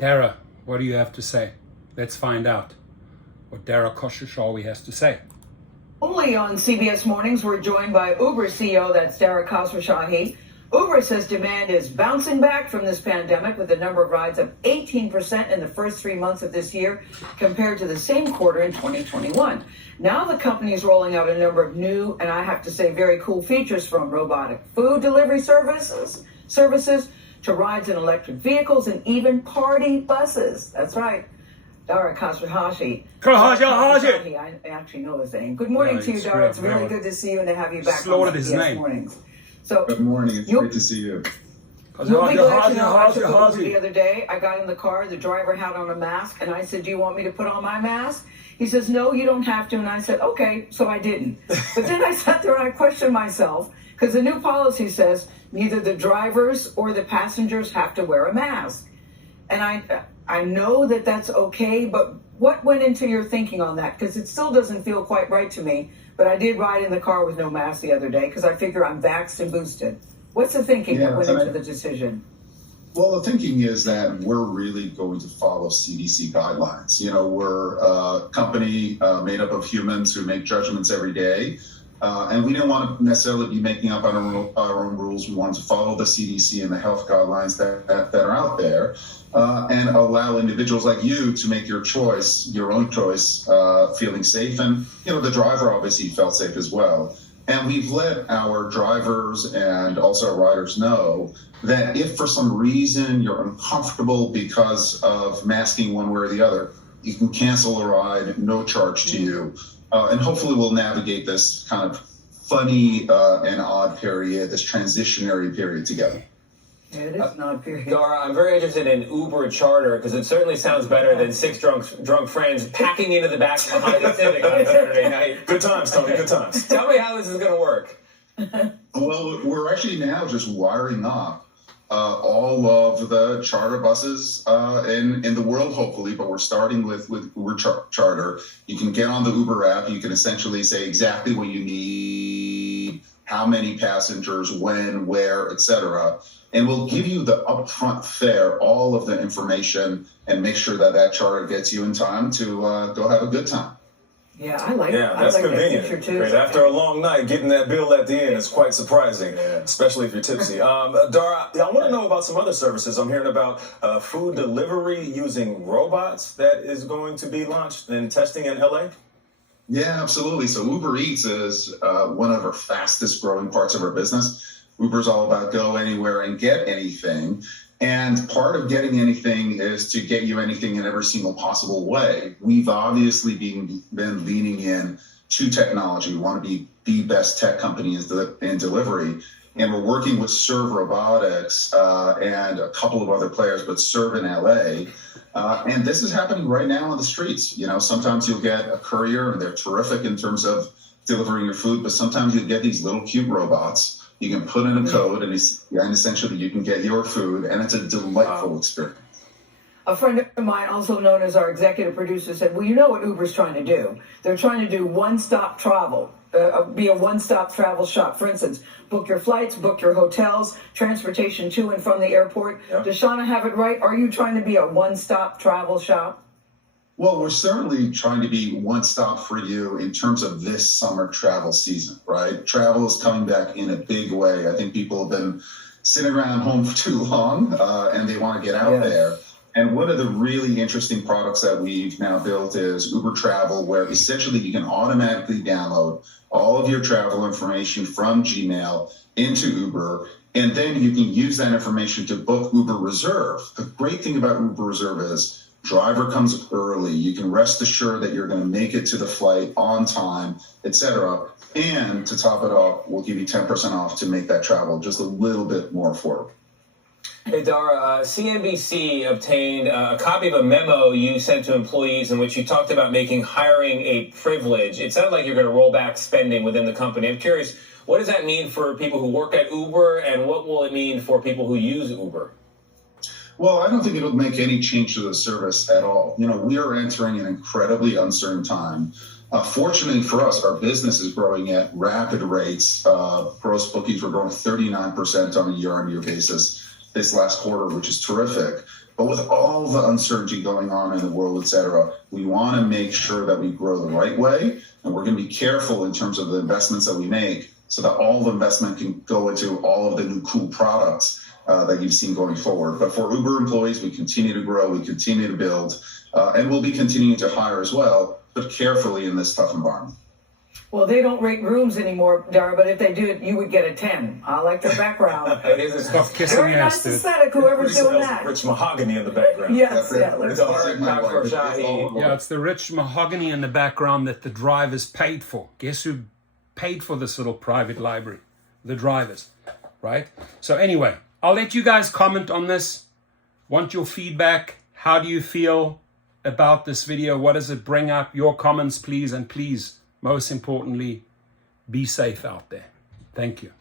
Dara, what do you have to say? Let's find out what Dara Khosrowshahi has to say. Only on CBS Mornings, we're joined by Uber CEO, that's Dara Khosrowshahi. Uber says demand is bouncing back from this pandemic, with the number of rides up 18% in the first 3 months of this year compared to the same quarter in 2021. Now the company is rolling out a number of new, and I have to say, very cool features, from robotic food delivery services to rides in electric vehicles and even party buses. That's right. Dara Khosrowshahi. I actually know his name. Good morning to you, Dara. It's really good to see you and to have you back on CBS Mornings. So, good morning. It's great to see you. You'll be glad to know, I took Uber the other day. I got in the car. The driver had on a mask, and I said, "Do you want me to put on my mask?" He says, "No, you don't have to." And I said, "Okay." So I didn't. But then I sat there and I questioned myself, because the new policy says neither the drivers or the passengers have to wear a mask. And I know that that's okay, but what went into your thinking on that? Because it still doesn't feel quite right to me. But I did ride in the car with no mask the other day because I figure I'm vaxxed and boosted. What's the thinking that went into the decision? Well, the thinking is that we're really going to follow CDC guidelines. You know, we're a company made up of humans who make judgments every day. And we didn't want to necessarily be making up our own rules. We wanted to follow the CDC and the health guidelines that are out there, and allow individuals like you to make your choice, your own choice, feeling safe. And, you know, the driver obviously felt safe as well. And we've let our drivers and also our riders know that if for some reason you're uncomfortable because of masking one way or the other, you can cancel a ride, no charge to you. And hopefully we'll navigate this kind of funny and odd period, this transitionary period together. Yeah, it is an odd period. Dara, I'm very interested in Uber Charter, because it certainly sounds better than six drunk friends packing into the back of a Honda Civic on Saturday night. Good times, Tony, good times. Tell me how this is going to work. Well, we're actually now just wiring up all of the charter buses in the world, hopefully, but we're starting with Uber Charter. You can get on the Uber app. You can essentially say exactly what you need, how many passengers, when, where, etc. And we'll give you the upfront fare, all of the information, and make sure that charter gets you in time to go have a good time. Yeah, I like Yeah, that's convenient. That too. Great. After a long night, getting that bill at the end is quite surprising, especially if you're tipsy. Dara, I want to know about some other services. I'm hearing about food delivery using robots that is going to be launched and testing in LA. Yeah, absolutely. So Uber Eats is one of our fastest growing parts of our business. Uber's all about go anywhere and get anything. And part of getting anything is to get you anything in every single possible way. We've obviously been leaning in to technology. We want to be the best tech company in delivery. And we're working with Serve Robotics and a couple of other players, but Serve in LA. And this is happening right now on the streets. You know, sometimes you'll get a courier and they're terrific in terms of delivering your food, but sometimes you'll get these little cute robots. You can put in a code and essentially you can get your food, and it's a delightful experience. A friend of mine, also known as our executive producer, said, well, you know what Uber's trying to do? They're trying to do one-stop travel, be a one-stop travel shop. For instance, book your flights, book your hotels, transportation to and from the airport. Yep. Does Shauna have it right? Are you trying to be a one-stop travel shop? Well, we're certainly trying to be one stop for you in terms of this summer travel season, right? Travel is coming back in a big way. I think people have been sitting around home for too long and they want to get out there. And one of the really interesting products that we've now built is Uber Travel, where essentially you can automatically download all of your travel information from Gmail into Uber, and then you can use that information to book Uber Reserve. The great thing about Uber Reserve is driver comes early. You can rest assured that you're going to make it to the flight on time, etc. And to top it off, we'll give you 10% off to make that travel just a little bit more affordable. Hey, Dara, CNBC obtained a copy of a memo you sent to employees in which you talked about making hiring a privilege. It sounded like you're going to roll back spending within the company. I'm curious, what does that mean for people who work at Uber, and what will it mean for people who use Uber? Well, I don't think it'll make any change to the service at all. You know, we are entering an incredibly uncertain time. Fortunately for us, our business is growing at rapid rates. Gross bookings were growing 39% on a year-on-year basis this last quarter, which is terrific. But with all the uncertainty going on in the world, et cetera, we want to make sure that we grow the right way. And we're going to be careful in terms of the investments that we make so that all the investment can go into all of the new cool products that you've seen going forward. But for Uber employees, we continue to grow, we continue to build, and we'll be continuing to hire as well, but carefully in this tough environment. Well, they don't rate rooms anymore, Dara, but if they did, you would get a 10. I like their background. Stop kissing Very your nice ass, dude. aesthetic, whoever's doing Smells that. of rich mahogany in the background. Yes, yeah. Let's Dara Khosrowshahi. Yeah, it's the rich mahogany in the background that the drivers paid for. Guess who paid for this little private library? The drivers, right? So anyway, I'll let you guys comment on this. Want your feedback. How do you feel about this video? What does it bring up? Your comments, please. And please, most importantly, be safe out there. Thank you.